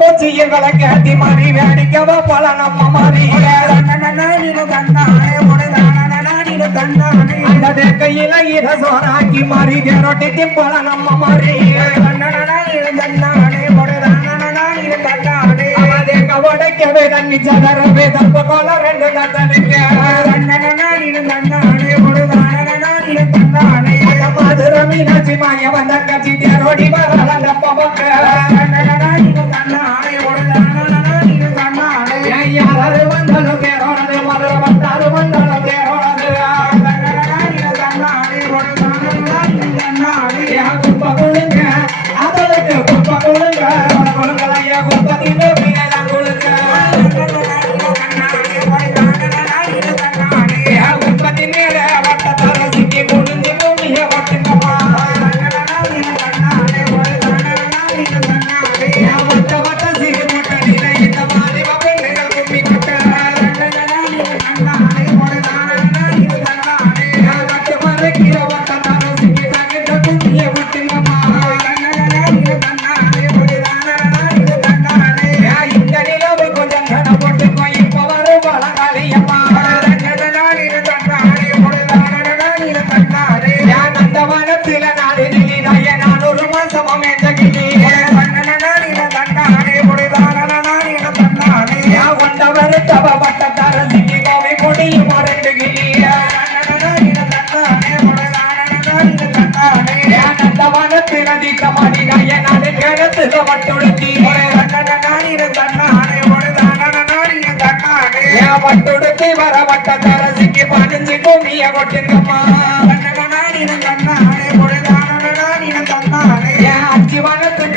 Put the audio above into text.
மூச்சியில் விளக்கேத்தி மாறி வேடிக்கவா பல நம்ம மாறி அந்த கையில இத சோறாக்கி மாறி ரொட்டிக்கு பல நம்ம மாறி கவடைக்கவே தண்ணி சதரவே தப்ப கோல ரெண்டு தந்தனுக்கு மதுரை மீனாட்சி மாய வந்த கட்சி தேரோடி வரல பமக்க யாராவது வந்தாலும் தேரோனது மதுரை வந்தாலும் வந்தாலும் தேரோனது குப்ப கொடுங்க அதற்கு குப்ப கொடுங்க கொடுங்களையா குப்பத்தின் மீனெல்லாம் கொடுங்க குப்பத்தின் மேல வட்ட தரசிக்கு முடிஞ்சு பூமிய வட்டுங்கம்மா வட்ட வட்ட சிறு முட்டடில இந்த மாதிரி பெண்கள் கும்மி கொட்ட வட்ட மறைக்கிற வட்ட தரசிக்கு தங்கிட்ட கும்மிய வட்டுங்கம்மா இந்த நிலவு கொஞ்சம் கட போட்டு இப்ப வரும் வளகாலியம்மா நந்தவனத்தில நாடு நிலைய நான் ஒரு மாசம் அமைந்தகினி வந்தவர் தவ பட்ட தரசிக்கு கோவை கொடியும் மறைந்துகினி நந்தவனத்தில தீட்ட மடினாய நாடு கிணத்துல வட்டுடுத்தி வட்டுடுத்தி வர வட்ட தரசிக்கு பதிஞ்சு பூமிய கொட்டுங்கம்மா அச்சு வனத்து